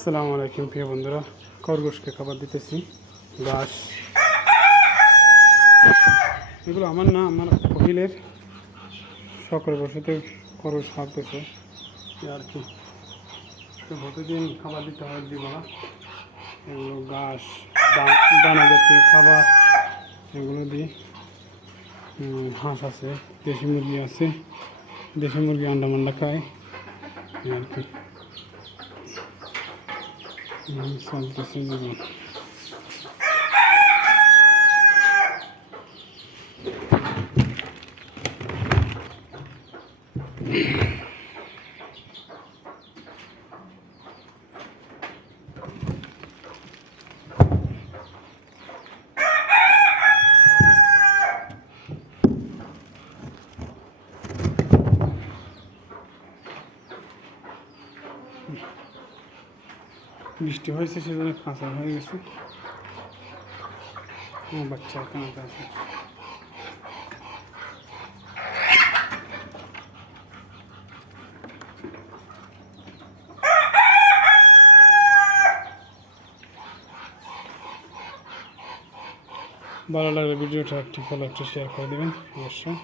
আসসালামু আলাইকুম প্রিয় বন্ধুরা, খরগোশকে খাবার দিতেছি ঘাস। এগুলো আমার না, আমার কহিলের শখের বসতে খরগোশ খাওয়াতেছে আর কি। তো প্রতিদিন খাবার দিতে হয় দিবেলা। এগুলো ঘাস, দানা জাতীয় খাবার এগুলো দিই। হাঁস আছে, দেশি মুরগি আছে, দেশি মুরগি আন্ডা মান্ডা খায় আর কি। চলতেছে জীবন। বৃষ্টি হয়েছে সেজন্য কাঁচা হয়ে গেছে। বাচ্চা কাঁচা আছে। ভালো লাগলে ভিডিওটা একটি ফলো একটু শেয়ার করে দেবেন অবশ্যই।